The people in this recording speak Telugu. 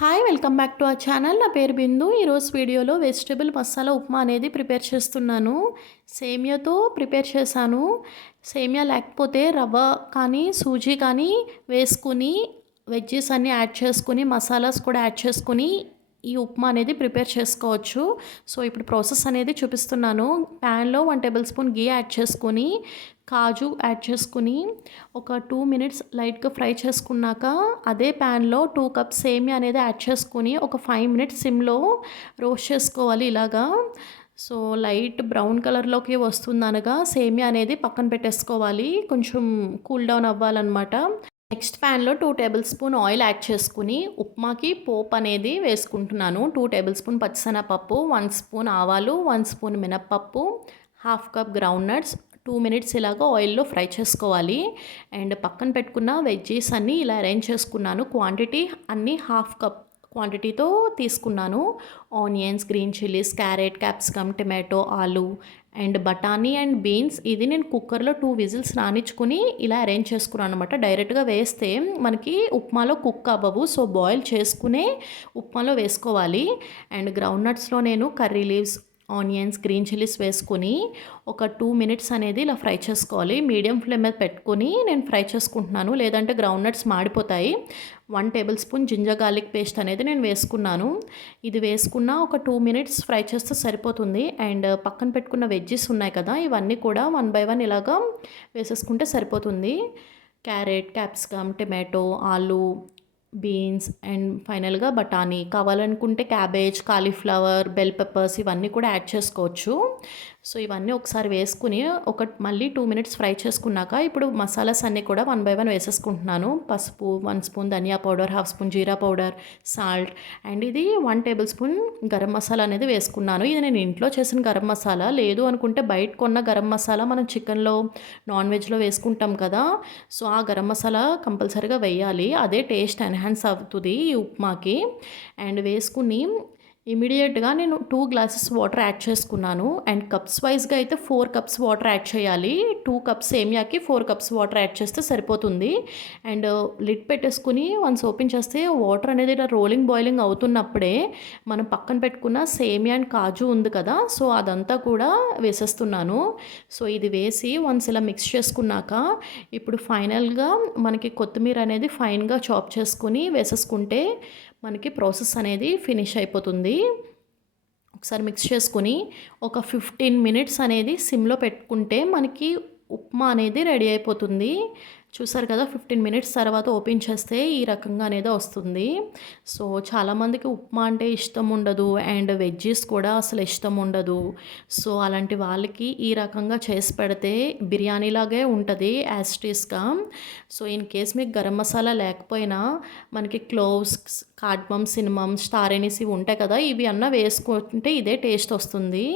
Hi welcome back to our channel. నా పేరు బిందు. ఈరోజు వీడియోలో వెజిటబుల్ మసాలా ఉప్మా అనేది ప్రిపేర్ చేస్తున్నాను. సేమియాతో ప్రిపేర్ చేశాను. సేమియా లేకపోతే రవ్వ కానీ సూజీ కానీ వేసుకుని వెజ్జెస్ అన్నీ యాడ్ చేసుకుని మసాలాస్ కూడా యాడ్ చేసుకుని ఈ ఉప్మా అనేది ప్రిపేర్ చేసుకోవచ్చు. సో ఇప్పుడు ప్రాసెస్ అనేది చూపిస్తున్నాను. ప్యాన్లో 1 టేబుల్ స్పూన్ గీ యాడ్ చేసుకొని కాజు యాడ్ చేసుకుని ఒక 2 మినిట్స్ లైట్గా ఫ్రై చేసుకున్నాక అదే ప్యాన్లో 2 కప్స్ సేమియా అనేది యాడ్ చేసుకొని ఒక 5 మినిట్స్ సిమ్లో రోస్ట్ చేసుకోవాలి ఇలాగా. సో లైట్ బ్రౌన్ కలర్లోకి వస్తుందనగా సేమియా అనేది పక్కన పెట్టేసుకోవాలి, కొంచెం కూల్ డౌన్ అవ్వాలన్నమాట. నెక్స్ట్ ప్యాన్లో 2 టేబుల్ స్పూన్ ఆయిల్ యాడ్ చేసుకుని ఉప్మాకి పోపు అనేది వేసుకుంటున్నాను. 2 టేబుల్ స్పూన్ పచ్చిశనగపప్పు, 1 స్పూన్ ఆవాలు, 1 స్పూన్ మినప్పప్పు, half cup ground nuts. 2 minutes ఇలాగ ఆయిల్లో ఫ్రై చేసుకోవాలి. అండ్ పక్కన పెట్టుకున్న వెజ్జీస్ అన్నీ ఇలా అరేంజ్ చేసుకున్నాను. క్వాంటిటీ అన్నీ హాఫ్ కప్ క్వాంటిటీతో తీసుకున్నాను. Onions, green chillies, carrot, capsicum, tomato, ఆలు అండ్ బఠానీ అండ్ బీన్స్. ఇది నేను కుక్కర్లో 2 విజిల్స్ రానిచ్చుకుని ఇలా అరేంజ్ చేసుకున్నాను అనమాట. డైరెక్ట్గా వేస్తే మనకి ఉప్మాలో కుక్ అవ్వవు, సో బాయిల్ చేసుకునే ఉప్మాలో వేసుకోవాలి. అండ్ గ్రౌండ్ నట్స్లో నేను curry leaves, onions, green chillies వేసుకొని ఒక 2 మినిట్స్ అనేది ఇలా ఫ్రై చేసుకోవాలి. మీడియం ఫ్లేమ్ మీద పెట్టుకొని నేను ఫ్రై చేసుకుంటున్నాను, లేదంటే గ్రౌండ్ నట్స్ మాడిపోతాయి. 1 tablespoon ginger garlic paste అనేది నేను వేసుకున్నాను. ఇది వేసుకున్న ఒక 2 మినిట్స్ ఫ్రై చేస్తే సరిపోతుంది. అండ్ పక్కన పెట్టుకున్న వెజ్జెస్ ఉన్నాయి కదా, ఇవన్నీ కూడా 1 బై 1 ఇలాగా వేసేసుకుంటే సరిపోతుంది. క్యారెట్, క్యాప్సికమ్, టమాటో, ఆలు, బీన్స్ అండ్ ఫైనల్గా బఠానీ. కావాలనుకుంటే క్యాబేజ్, కాలీఫ్లవర్, బెల్ పెప్పర్స్ ఇవన్నీ కూడా యాడ్ చేసుకోవచ్చు. సో ఇవన్నీ ఒకసారి వేసుకుని మళ్ళీ 2 మినిట్స్ ఫ్రై చేసుకున్నాక ఇప్పుడు మసాలాస్ అన్నీ కూడా 1 బై 1 వేసేసుకుంటున్నాను. పసుపు, 1 spoon dhania powder, half spoon jeera powder, salt and ఇది 1 టేబుల్ స్పూన్ గరం మసాలా అనేది వేసుకున్నాను. ఇది నేను ఇంట్లో చేసిన గరం మసాలా. లేదు అనుకుంటే బయట కొన్న గరం మసాలా మనం చికెన్లో, నాన్ వెజ్లో వేసుకుంటాం కదా, సో ఆ గరం మసాలా కంపల్సరీగా వేయాలి. అదే టేస్ట్ ఎన్హాన్స్ అవుతుంది ఈ ఉప్మాకి. అండ్ వేసుకుని ఇమీడియట్గా నేను 2 గ్లాసెస్ వాటర్ యాడ్ చేసుకున్నాను. అండ్ కప్స్ వైజ్గా అయితే 4 కప్స్ వాటర్ యాడ్ చేయాలి. 2 కప్స్ సేమియాకి 4 కప్స్ వాటర్ యాడ్ చేస్తే సరిపోతుంది. అండ్ లిడ్ పెట్టేసుకుని వన్స్ ఓపెన్ చేస్తే వాటర్ అనేది ఇలా రోలింగ్ బాయిలింగ్ అవుతున్నప్పుడే మనం పక్కన పెట్టుకున్న సేమియా అండ్ కాజు ఉంది కదా, సో అదంతా కూడా వేసేస్తున్నాను. సో ఇది వేసి వన్స్ ఇలా మిక్స్ చేసుకున్నాక ఇప్పుడు ఫైనల్గా మనకి కొత్తిమీర అనేది ఫైన్గా చాప్ చేసుకుని వేసేసుకుంటే మనకి ప్రాసెస్ అనేది ఫినిష్ అయిపోతుంది. ఒకసారి మిక్స్ చేసుకొని ఒక 15 మినిట్స్ అనేది సిమ్లో పెట్టుకుంటే మనకి ఉప్మా అనేది రెడీ అయిపోతుంది. చూసారు కదా, 15 మినిట్స్ తర్వాత ఓపెన్ చేస్తే ఈ రకంగా అనేది వస్తుంది. సో చాలామందికి ఉప్మా అంటే ఇష్టం ఉండదు అండ్ వెజ్జెస్ కూడా అసలు ఇష్టం ఉండదు. సో అలాంటి వాళ్ళకి ఈ రకంగా చేసి పెడితే బిర్యానీలాగే ఉంటుంది యాజ్ టీస్గా. సో ఇన్ కేస్ మీకు గరం మసాలా లేకపోయినా మనకి క్లోవ్స్, కార్డమమ్, సినమమ్, స్టార్ ఎనీస్ ఇవి ఉంటాయి కదా, ఇవి అన్నా వేసుకుంటే ఇదే టేస్ట్ వస్తుంది.